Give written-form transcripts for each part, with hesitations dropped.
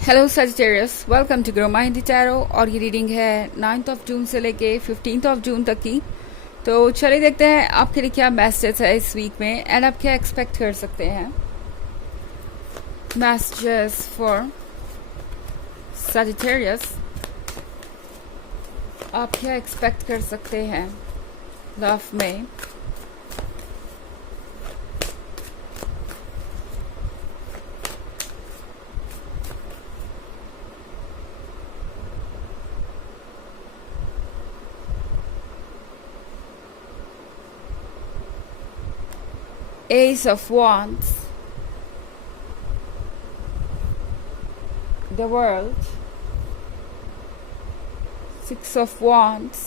Hello Sagittarius, welcome to grow my tarot. और ये reading है 9th ऑफ जून से लेके 15th ऑफ जून तक की। तो चलिए देखते हैं आपके लिए क्या मैसेजेस है इस वीक में एंड आप क्या एक्सपेक्ट कर सकते हैं। मैसेजेस फॉर सजिटेरियस, आप क्या एक्सपेक्ट कर सकते हैं लव में। Ace of Wands, the World, Six of Wands,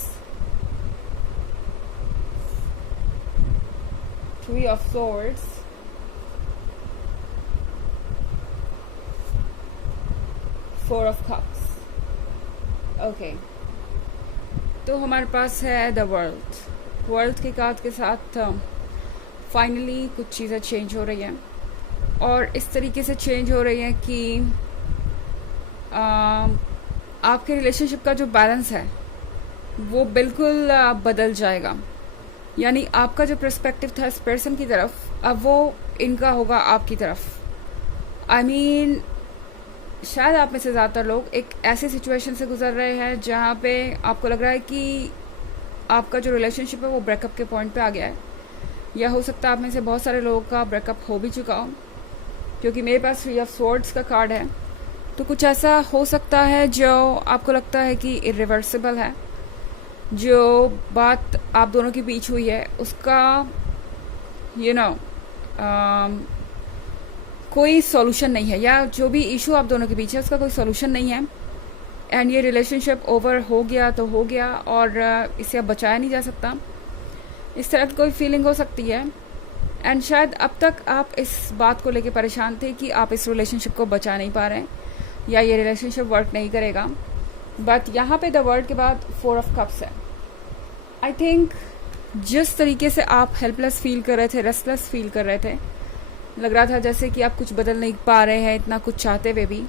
Three of Swords, Four of Cups। Okay, तो हमारे पास है द वर्ल्ड के कार्ड के साथ फाइनली कुछ चीज़ें चेंज हो रही हैं और इस तरीके से चेंज हो रही हैं कि आपके रिलेशनशिप का जो बैलेंस है वो बिल्कुल बदल जाएगा। यानी आपका जो पर्सपेक्टिव था इस पर्सन की तरफ, अब वो इनका होगा आपकी तरफ। आई मीन शायद आप में से ज़्यादातर लोग एक ऐसी सिचुएशन से गुजर रहे हैं जहाँ पे आपको लग रहा है कि आपका जो रिलेशनशिप है वो ब्रेकअप के पॉइंट पे आ गया है, या हो सकता है आप में से बहुत सारे लोगों का ब्रेकअप हो भी चुका हो, क्योंकि मेरे पास थ्री ऑफ स्वॉर्ड्स का कार्ड है। तो कुछ ऐसा हो सकता है जो आपको लगता है कि इरिवर्सिबल है, जो बात आप दोनों के बीच हुई है उसका कोई सॉल्यूशन नहीं है, या जो भी इशू आप दोनों के बीच है उसका कोई सॉल्यूशन नहीं है एंड ये रिलेशनशिप ओवर हो गया तो हो गया और इसे अब बचाया नहीं जा सकता। इस तरह की कोई फीलिंग हो सकती है एंड शायद अब तक आप इस बात को लेके परेशान थे कि आप इस रिलेशनशिप को बचा नहीं पा रहे हैं या ये रिलेशनशिप वर्क नहीं करेगा। बट यहाँ पे द वर्ल्ड के बाद फोर ऑफ कप्स है। आई थिंक जिस तरीके से आप हेल्पलेस फील कर रहे थे, रेस्टलेस फील कर रहे थे, लग रहा था जैसे कि आप कुछ बदल नहीं पा रहे हैं इतना कुछ चाहते हुए भी,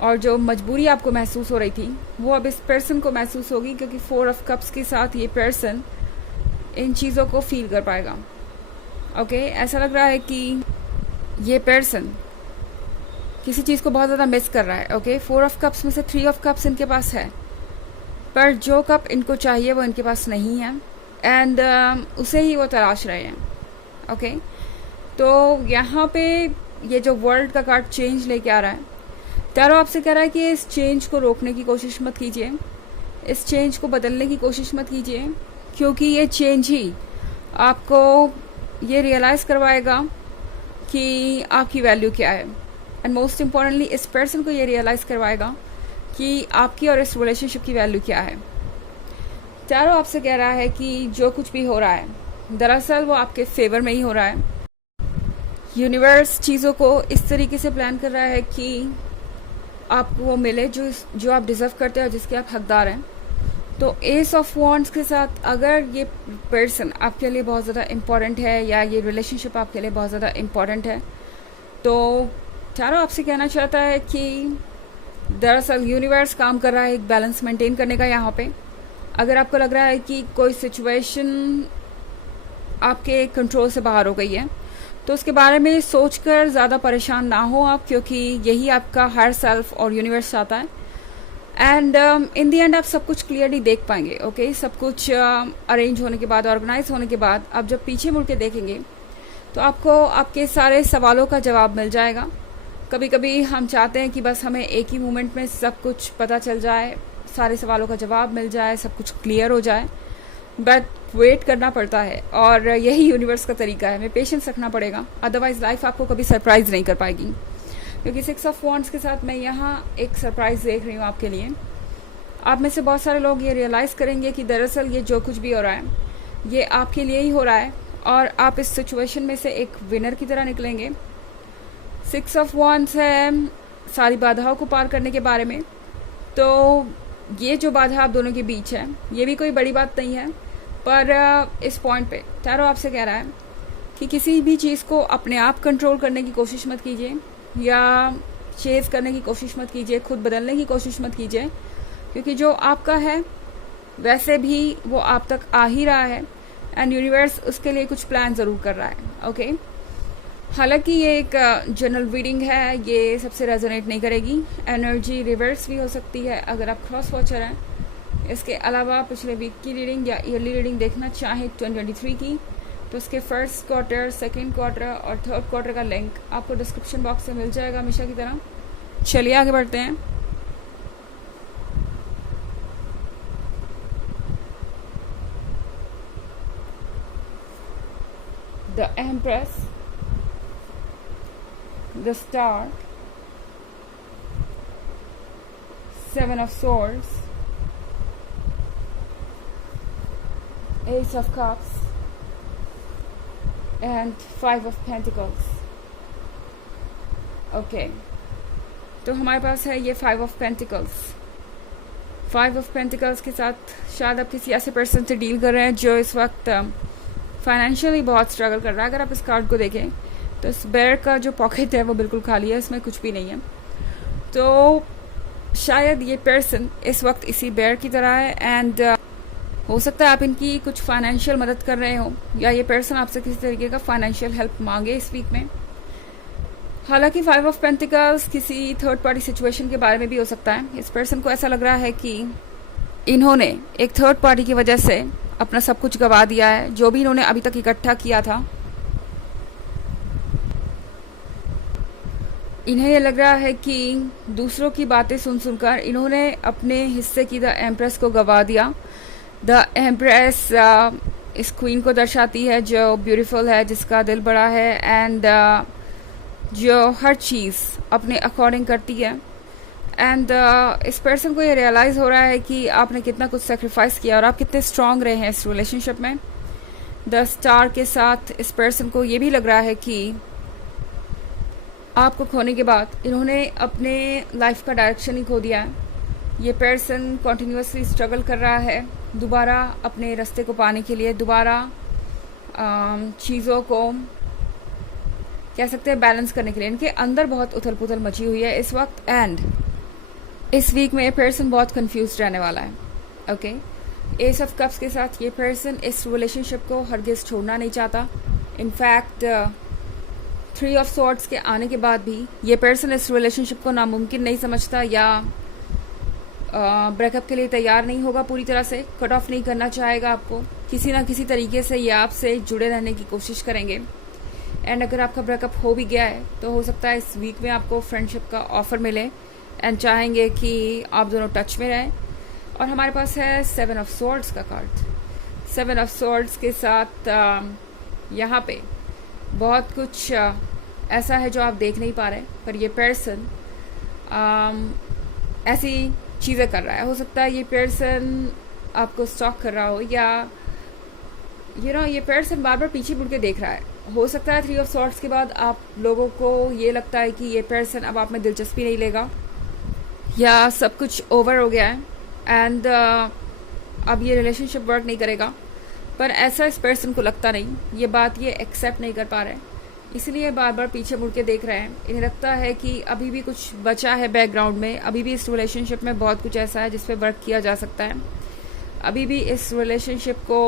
और जो मजबूरी आपको महसूस हो रही थी वो अब इस पर्सन को महसूस होगी, क्योंकि फोर ऑफ कप्स के साथ ये पर्सन इन चीज़ों को फील कर पाएगा। ओके, ऐसा लग रहा है कि ये पर्सन किसी चीज़ को बहुत ज़्यादा मिस कर रहा है। ओके, फोर ऑफ कप्स में से थ्री ऑफ कप्स इनके पास है, पर जो कप इनको चाहिए वो इनके पास नहीं है एंड उसे ही वो तलाश रहे हैं। ओके, तो यहाँ पे ये जो वर्ल्ड का कार्ड चेंज लेके आ रहा है, टैरो आपसे कह रहा है कि इस चेंज को रोकने की कोशिश मत कीजिए, इस चेंज को बदलने की कोशिश मत कीजिए, क्योंकि ये चेंज ही आपको ये रियलाइज़ करवाएगा कि आपकी वैल्यू क्या है एंड मोस्ट इम्पॉर्टेंटली इस पर्सन को ये रियलाइज़ करवाएगा कि आपकी और इस रिलेशनशिप की वैल्यू क्या है। टैरो आपसे कह रहा है कि जो कुछ भी हो रहा है दरअसल वो आपके फेवर में ही हो रहा है। यूनिवर्स चीज़ों को इस तरीके से प्लान कर रहा है कि आपको वो मिले जो आप डिज़र्व करते हैं और जिसके आप हकदार हैं। तो एस ऑफ वॉन्ड्स के साथ अगर ये पर्सन आपके लिए बहुत ज़्यादा इम्पॉर्टेंट है या ये रिलेशनशिप आपके लिए बहुत ज़्यादा इम्पॉर्टेंट है, तो टैरो आपसे कहना चाहता है कि दरअसल यूनिवर्स काम कर रहा है एक बैलेंस मेंटेन करने का यहाँ पे। अगर आपको लग रहा है कि कोई सिचुएशन आपके कंट्रोल से बाहर हो गई है तो उसके बारे में सोचकर ज़्यादा परेशान ना हो आप, क्योंकि यही आपका हायर सेल्फ और यूनिवर्स चाहता है एंड इन दी एंड आप सब कुछ क्लियरली देख पाएंगे। ओके, सब कुछ अरेंज होने के बाद, ऑर्गेनाइज होने के बाद आप जब पीछे मुड़ के देखेंगे तो आपको आपके सारे सवालों का जवाब मिल जाएगा। कभी कभी हम चाहते हैं कि बस हमें एक ही मोमेंट में सब कुछ पता चल जाए, सारे सवालों का जवाब मिल जाए, सब कुछ क्लियर हो जाए, बट वेट करना पड़ता है और यही यूनिवर्स का तरीका है। हमें पेशेंस रखना पड़ेगा, अदरवाइज लाइफ आपको कभी सरप्राइज नहीं कर पाएगी। क्योंकि सिक्स ऑफ वॉन्ड्स के साथ मैं यहाँ एक सरप्राइज देख रही हूँ आपके लिए। आप में से बहुत सारे लोग ये रियलाइज़ करेंगे कि दरअसल ये जो कुछ भी हो रहा है ये आपके लिए ही हो रहा है और आप इस सिचुएशन में से एक विनर की तरह निकलेंगे। सिक्स ऑफ वॉन्ड्स है सारी बाधाओं को पार करने के बारे में। तो ये जो बाधा आप दोनों के बीच है ये भी कोई बड़ी बात नहीं है, पर इस पॉइंट पे टैरो आपसे कह रहा है कि किसी भी चीज़ को अपने आप कंट्रोल करने की कोशिश मत कीजिए या चेज़ करने की कोशिश मत कीजिए, खुद बदलने की कोशिश मत कीजिए, क्योंकि जो आपका है वैसे भी वो आप तक आ ही रहा है एंड यूनिवर्स उसके लिए कुछ प्लान ज़रूर कर रहा है। ओके, हालांकि ये एक जनरल रीडिंग है, ये सबसे रेजोनेट नहीं करेगी। एनर्जी रिवर्स भी हो सकती है अगर आप क्रॉस वॉचर हैं। इसके अलावा पिछले वीक की रीडिंग या ईयरली रीडिंग देखना चाहें 2023 की, तो उसके फर्स्ट क्वार्टर, सेकेंड क्वार्टर और थर्ड क्वार्टर का लिंक आपको डिस्क्रिप्शन बॉक्स में मिल जाएगा हमेशा की तरह। चलिए आगे बढ़ते हैं। The empress, the Star, Seven of Swords, Ace of Cups and Five of Pentacles. Okay, तो हमारे पास है ये Five of Pentacles। Five of Pentacles के साथ शायद आप किसी ऐसे पर्सन से डील कर रहे हैं जो इस वक्त फाइनेंशियली बहुत स्ट्रगल कर रहा है। अगर आप इस कार्ड को देखें तो इस बेयर का जो पॉकेट है वो बिल्कुल खाली है, इसमें कुछ भी नहीं है। तो शायद ये पर्सन इस वक्त इसी बेयर की तरह है एंड हो सकता है आप इनकी कुछ फाइनेंशियल मदद कर रहे हो या ये पर्सन आपसे किसी तरीके का फाइनेंशियल हेल्प मांगे इस वीक में। हालांकि फाइव ऑफ पेंटिकल्स किसी थर्ड पार्टी सिचुएशन के बारे में भी हो सकता है। इस पर्सन को ऐसा लग रहा है कि इन्होंने एक थर्ड पार्टी की वजह से अपना सब कुछ गंवा दिया है, जो भी इन्होंने अभी तक इकट्ठा किया था। इन्हें ये लग रहा है कि दूसरों की बातें सुन सुनकर इन्होंने अपने हिस्से की द एम्प्रेस को गंवा दिया। द एम्प्रेस इस क्वीन को दर्शाती है जो ब्यूटीफुल है, जिसका दिल बड़ा है एंड जो हर चीज़ अपने अकॉर्डिंग करती है। एंड इस पर्सन को ये रियलाइज़ हो रहा है कि आपने कितना कुछ सेक्रीफाइस किया और आप कितने स्ट्रांग रहे हैं इस रिलेशनशिप में। द स्टार के साथ इस पर्सन को ये भी लग रहा है कि आपको खोने के बाद इन्होंने अपने लाइफ का डायरेक्शन ही खो दिया है। ये पर्सन कॉन्टीन्यूसली स्ट्रगल कर रहा है दोबारा अपने रास्ते को पाने के लिए, दोबारा चीज़ों को कह सकते हैं बैलेंस करने के लिए। इनके अंदर बहुत उथल पुथल मची हुई है इस वक्त एंड इस वीक में ये पर्सन बहुत कंफ्यूज रहने वाला है। ओके, एस ऑफ कप्स के साथ ये पर्सन इस रिलेशनशिप को हरगिज छोड़ना नहीं चाहता। इनफैक्ट थ्री ऑफ सॉर्ड्स के आने के बाद भी ये पर्सन इस रिलेशनशिप को नामुमकिन नहीं समझता या ब्रेकअप के लिए तैयार नहीं होगा, पूरी तरह से कट ऑफ नहीं करना चाहेगा आपको। किसी ना किसी तरीके से ये आपसे जुड़े रहने की कोशिश करेंगे एंड अगर आपका ब्रेकअप हो भी गया है तो हो सकता है इस वीक में आपको फ्रेंडशिप का ऑफर मिले एंड चाहेंगे कि आप दोनों टच में रहें। और हमारे पास है सेवन ऑफ सॉर्ड्स का कार्ड। सेवन ऑफ सॉर्ड्स के साथ यहाँ पे बहुत कुछ ऐसा है जो आप देख नहीं पा रहे, पर ये पर्सन ऐसी चीज़ें कर रहा है। हो सकता है ये पर्सन आपको स्टॉक कर रहा हो या ये पर्सन बार बार पीछे मुड़ के देख रहा है। हो सकता है थ्री ऑफ सॉर्ड्स के बाद आप लोगों को ये लगता है कि ये पर्सन अब आप में दिलचस्पी नहीं लेगा या सब कुछ ओवर हो गया है एंड अब ये रिलेशनशिप वर्क नहीं करेगा, पर ऐसा इस पर्सन को लगता नहीं। ये बात ये एक्सेप्ट नहीं कर पा रहे, इसलिए बार बार पीछे मुड़ के देख रहे हैं। इन्हें लगता है कि अभी भी कुछ बचा है बैकग्राउंड में, अभी भी इस रिलेशनशिप में बहुत कुछ ऐसा है जिस पे वर्क किया जा सकता है, अभी भी इस रिलेशनशिप को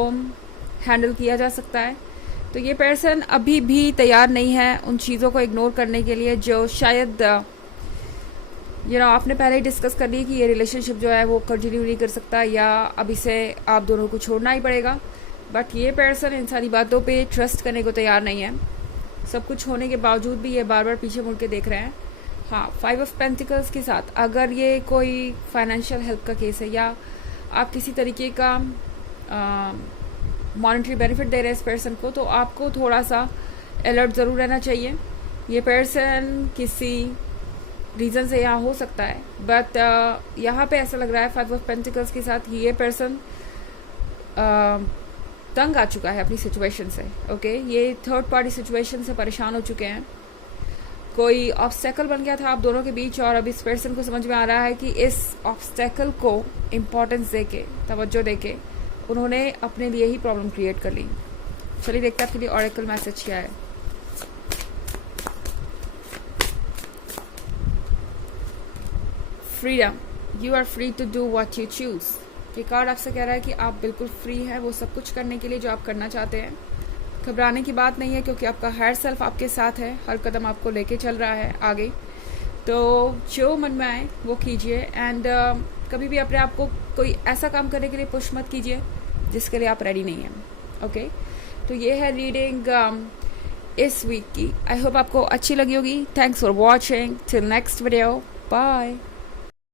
हैंडल किया जा सकता है। तो ये पर्सन अभी भी तैयार नहीं है उन चीज़ों को इग्नोर करने के लिए जो शायद आपने पहले ही डिस्कस कर ली कि ये रिलेशनशिप जो है वो कंटिन्यू नहीं कर सकता या अब इसे आप दोनों को छोड़ना ही पड़ेगा। बट ये पर्सन इन सारी बातों पे ट्रस्ट करने को तैयार नहीं है। सब कुछ होने के बावजूद भी ये बार बार पीछे मुड़ के देख रहे हैं। हाँ, फाइव ऑफ पेंटिकल्स के साथ अगर ये कोई फाइनेंशियल हेल्प का केस है या आप किसी तरीके का मॉनेटरी बेनिफिट दे रहे हैं इस पर्सन को, तो आपको थोड़ा सा अलर्ट ज़रूर रहना चाहिए। ये पर्सन किसी रीज़न से यहाँ हो सकता है, बट यहाँ पे ऐसा लग रहा है फाइव ऑफ पेंटिकल्स के साथ ये पर्सन तंग आ चुका है अपनी सिचुएशन से। ओके, ये थर्ड पार्टी सिचुएशन से परेशान हो चुके हैं। कोई ऑब्स्टेकल बन गया था आप दोनों के बीच और अब इस पर्सन को समझ में आ रहा है कि इस ऑब्स्टेकल को इम्पोर्टेंस देके, तवज्जो देके उन्होंने अपने लिए ही प्रॉब्लम क्रिएट कर ली। चलिए देखते हैं आपके लिए ऑरेकल मैसेज क्या है। Freedom, you are free to do what you choose. ये कार्ड आपसे कह रहा है कि आप बिल्कुल फ्री हैं वो सब कुछ करने के लिए जो आप करना चाहते हैं। घबराने की बात नहीं है, क्योंकि आपका हायर सेल्फ आपके साथ है, हर कदम आपको लेके चल रहा है आगे। तो जो मन में आए वो कीजिए, एंड कभी भी अपने आप को कोई ऐसा काम करने के लिए पुश मत कीजिए जिसके लिए आप रेडी नहीं हैं। ओके, तो ये है रीडिंग इस वीक की। आई होप आपको अच्छी लगी होगी। Thanks for watching, till next video, bye.